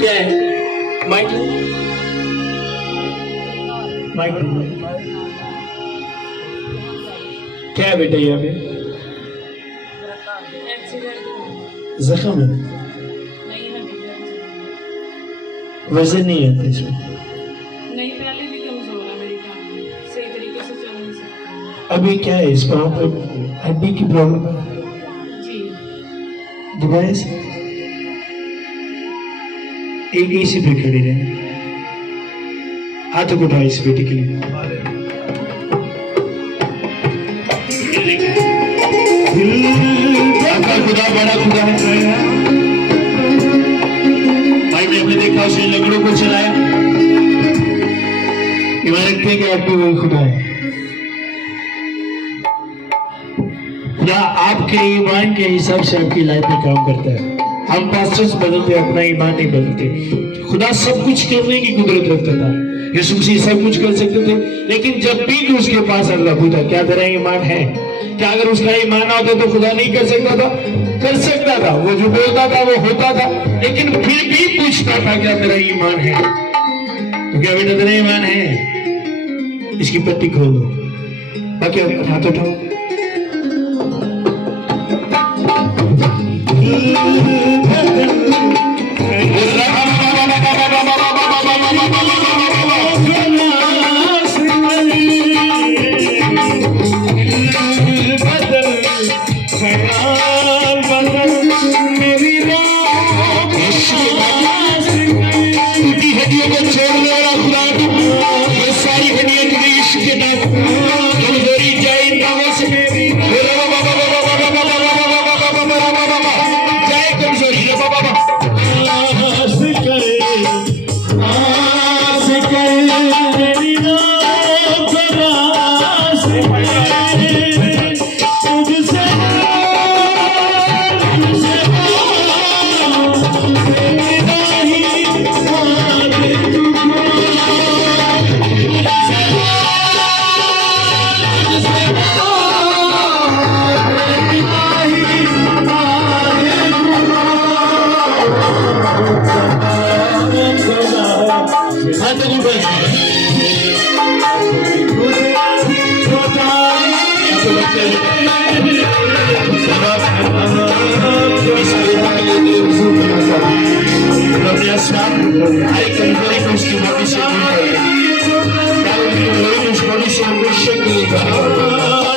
क्या है? Mic mic क्या है बेटा? यहाँ पे जख्म है, वजन नहीं आता इसमें। नहीं, पहले भी कमजोर है मेरी फैमिली, सही तरीके से चल नहीं सकती। अभी क्या है इस पाँव पे? हड्डी की प्रॉब्लम है जी। दोबारा से एक इसी पे खड़ी रहे, हाथों को उठाओ इस बेटी के लिए। आपका खुदा बड़ा खुदा है। भाई ने हमने देखा उसने लकड़ों को चलाया, इमारत के कि आपके वही खुदा है। खुदा आपके ईमान के हिसाब से आपकी लाइफ में काम करता है। हम पास्टर्स बदलते, अपना ईमान नहीं बदलते। खुदा सब कुछ करने की कुदरत रखता था, यीशु मसीह सब कुछ कर सकते थे, लेकिन जब भी उसके पास अल्लाह पूछा क्या तेरा ईमान है, क्या अगर उसका ईमान ना होता तो खुदा नहीं कर सकता था? कर सकता था। वो जो बोलता था वो होता था, लेकिन फिर भी पूछता था क्या तेरा ईमान है? तो क्या बेटा तेरा ईमान है? इसकी पट्टी खोल दो, बाकी हाथ उठाओ। I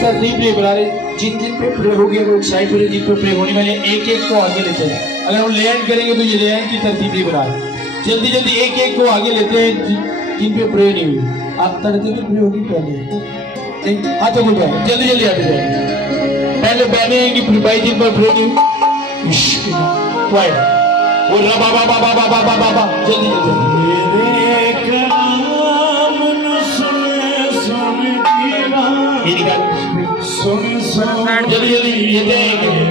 तरतीब नहीं बना रहे, जिन जिन पे प्रे होगी वो साइड पर जिन पे प्रे होने वाले एक एक को आगे लेते हैं। अगर हम लैंड करेंगे तो ये लैंड की तरतीब नहीं बना रहे, जल्दी जल्दी एक एक को आगे लेते हैं जिन पे प्रे नहीं हुई। आप तरतीब तो प्रे होगी पहले हाथों को उठाओ, जल्दी जल्दी आगे जाए। पहले बहने आएंगी फिर भाई जिन पर प्रे नहीं वो रबा बाबा बाबा बाबा बाबा जल्दी जल्दी जल्दी जल्दी ये देंगे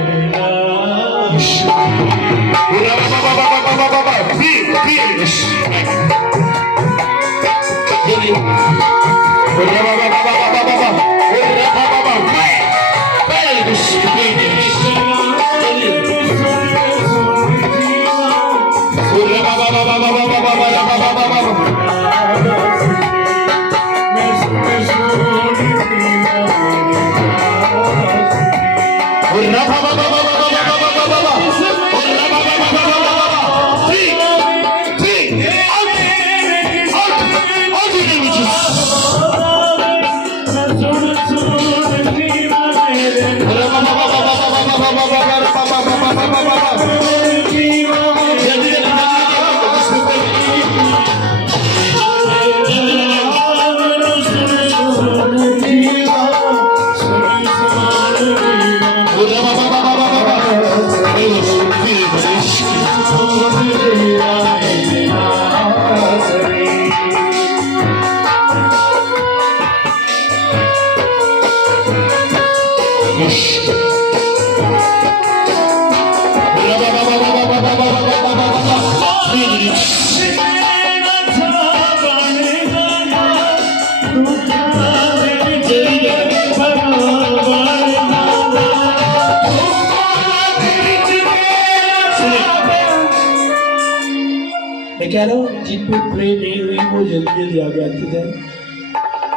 मैं कह रहा हूँ जिन पे प्रे नहीं हुई वो जल्दी जल्दी आगे आते थे।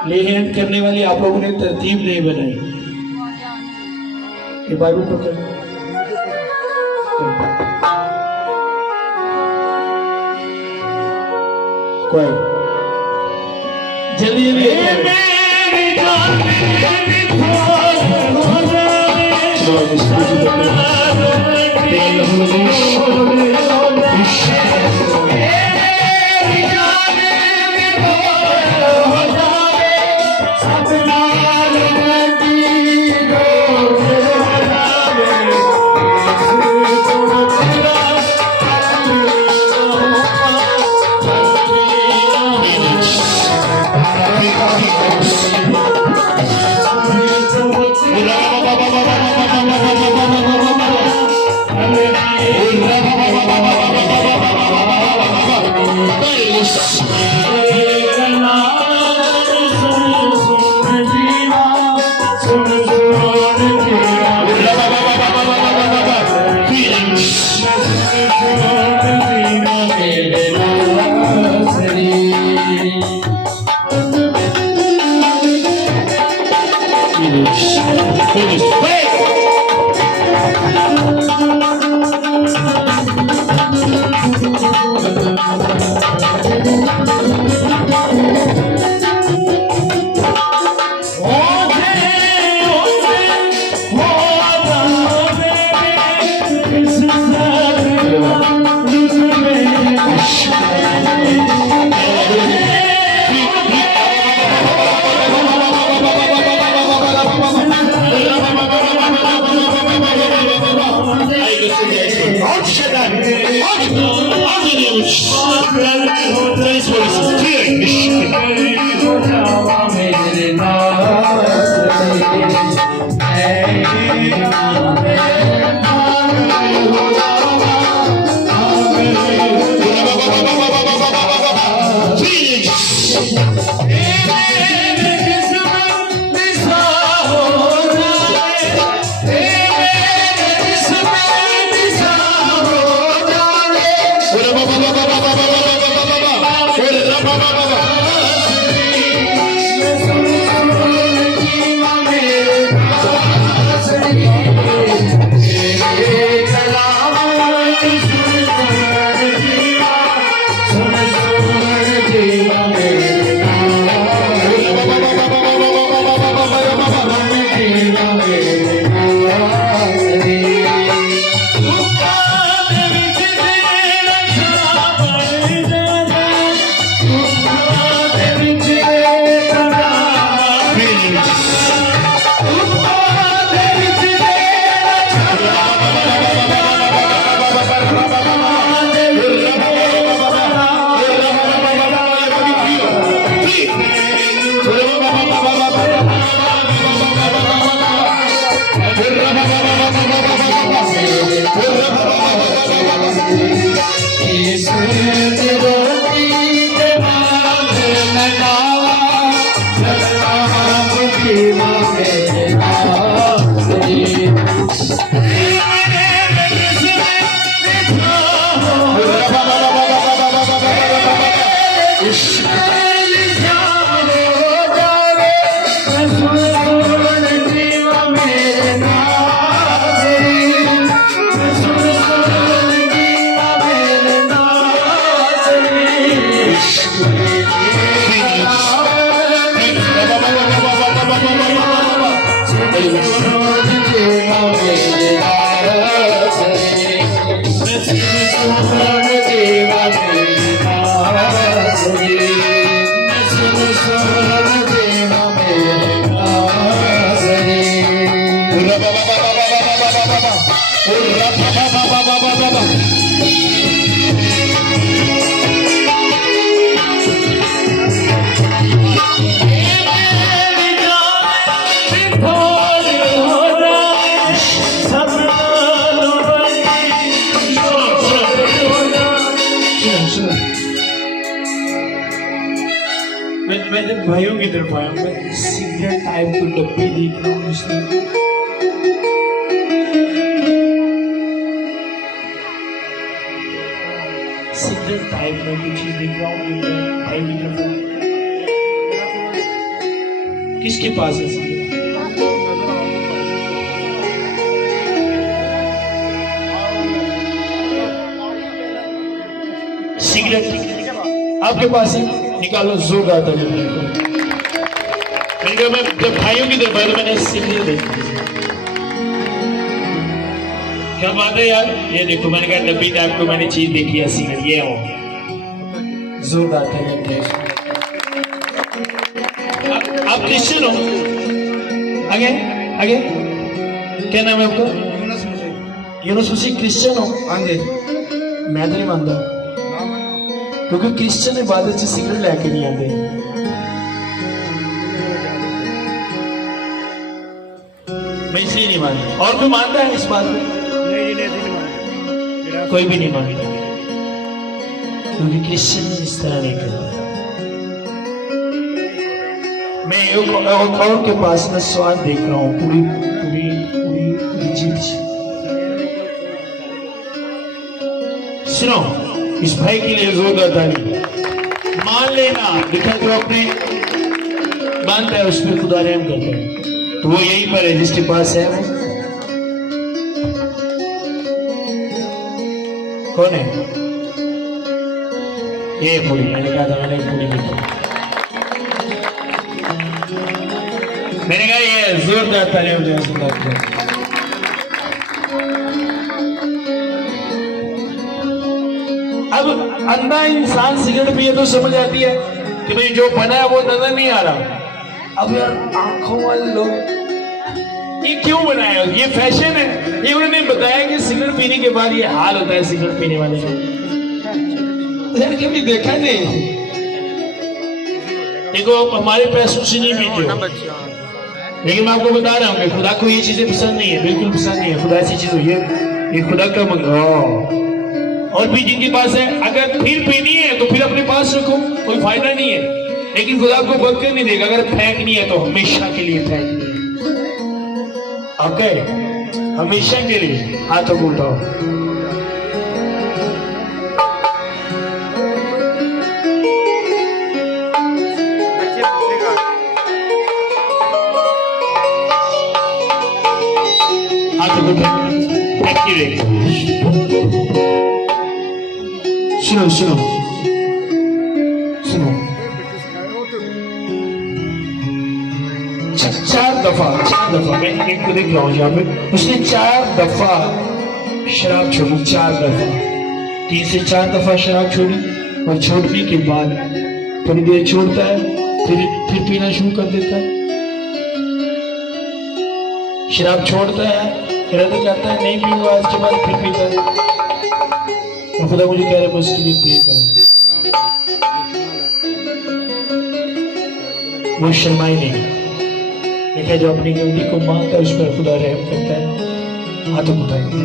ले हैंड करने वाली आप लोगों ने तरतीब नहीं बनाई। ये बाइबल पकड़ कोई जल्दी जल्दी मैं जब भाइयों की तरफ आया, मैं सिगरेट टाइप को डब्बी देख रहा हूँ उसमें। सिगरेट टाइप में कुछ चीज देख रहा हूँ, भाई की तरफ आया। किसके पास है सिगरेट? सिगरेट आपके पास है? निकालो, जोरदार था मैंने कहा, मैं जब भाइयों की तरफ आया तो मैंने सिगरेट देखी। क्या बात है यार, ये देखो, मैंने कहा डब्बी टाइप को मैंने चीज देखी है सिगरेट, ये हो जोरदार था। आप क्रिश्चियन हो? आगे आगे, क्या नाम है आपका? यूनुस मसीह। क्रिश्चियन हो? हाँ जी। मैं तो नहीं मानता, क्योंकि क्रिश्चियन इबादत से सिगरेट लेके नहीं आते। मैं इसलिए नहीं मानता। और कोई मानता है इस बात में? कोई भी नहीं मानता, क्योंकि क्रिश्चियन इस तरह नहीं करता। मैं एक और के पास में स्वाद देख रहा हूँ, पूरी पूरी पूरी पूरी जीत। सुनो, इस भाई के लिए जोरदार ताली। मान लेना, देखा जो अपने मानता है उस पर खुदा रहम करता है, तो वो यहीं पर है जिसके पास है। कौन है ये? पूरी, मैंने कहा था, मैंने पूरी देखी, मैंने कहा ये जोरदार ताली हो जाए। अब अंधा इंसान सिगरेट पिए तो समझ आती है कि भाई जो बना है वो नजर नहीं आ रहा। अब यार आंखों वाले लोग ये क्यों बनाया? ये फैशन है। ये उन्होंने बताया कि सिगरेट पीने के बाद ये हाल होता है सिगरेट पीने वाले का। यार कभी देखा नहीं। देखो, हमारे पैसों से नहीं पीते हो, लेकिन मैं आपको बता रहा हूँ कि खुदा को ये चीजें पसंद नहीं है, बिल्कुल पसंद नहीं है। खुदा ऐसी चीज हुई है, ये खुदा का मंगो। और भी जिनके पास है, अगर फिर पीनी है तो फिर अपने पास रखो, कोई फायदा नहीं है, लेकिन खुदा आपको बदकर नहीं देगा। अगर फेंकनी है तो हमेशा के लिए फेंकनी है। ओके, हमेशा के लिए। हाथों को उठाओ। हाथों को उठाओ। सुनो सुनो सुनो, चार दफा मैं एक को देख रहा हूँ यहाँ पे, उसने 4 दफा शराब छोड़ी। 4 दफा, 3 से 4 दफा शराब छोड़ी, और छोड़ने के बाद थोड़ी देर छोड़ता है, फिर पीना शुरू कर देता है। शराब छोड़ता है, इरादा करता है नहीं पीऊंगा आज के बाद, फिर पीता है। और खुदा मुझे कह रहा है उसके लिए प्रे करो। वो शर्माई नहीं। देखा, जो अपनी गलती को मानता है उस पर खुदा रहम करता है। हाथों को उठाएंगे।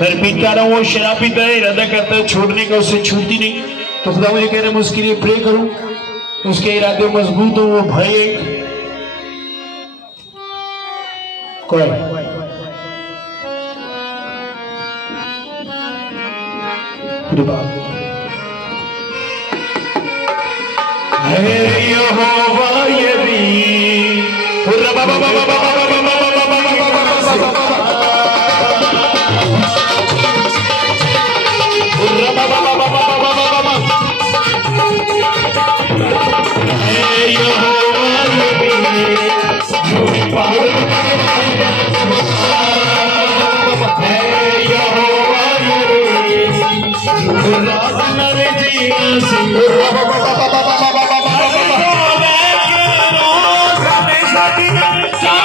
मैं पीता रहा हूँ, वो शराब पीता है, इरादा करता है छोड़ने का, उससे छूटती नहीं। तो खुदा मुझे कह रहा है मैं उसके लिए प्रे करूं, उसके इरादे मजबूत हो। वो भाई एक कोई यहोवा यदि Sing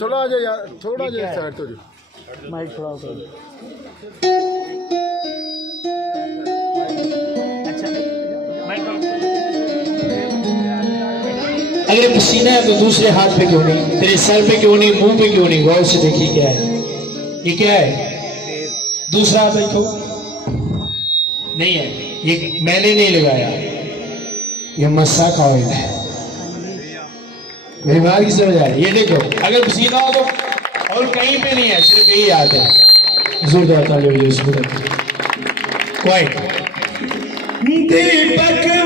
थोड़ा जा यार, थोड़ा जा साइड तो जो माइक थोड़ा ऊपर। अगर पसीना है तो दूसरे हाथ पे क्यों नहीं, तेरे सर पे क्यों नहीं, मुंह पे क्यों नहीं? गौर से देखिए क्या है, ये क्या है? दूसरा हाथ देखो, नहीं है, ये मैंने नहीं लगाया, ये मस्सा का ऑयल है। मेरी बात की समझ आ रही? ये देखो, अगर पसीना हो तो और कहीं पे नहीं है, सिर्फ यही हाथ है। जोरदार ताली हो जाए उसको। क्वाइट दीपक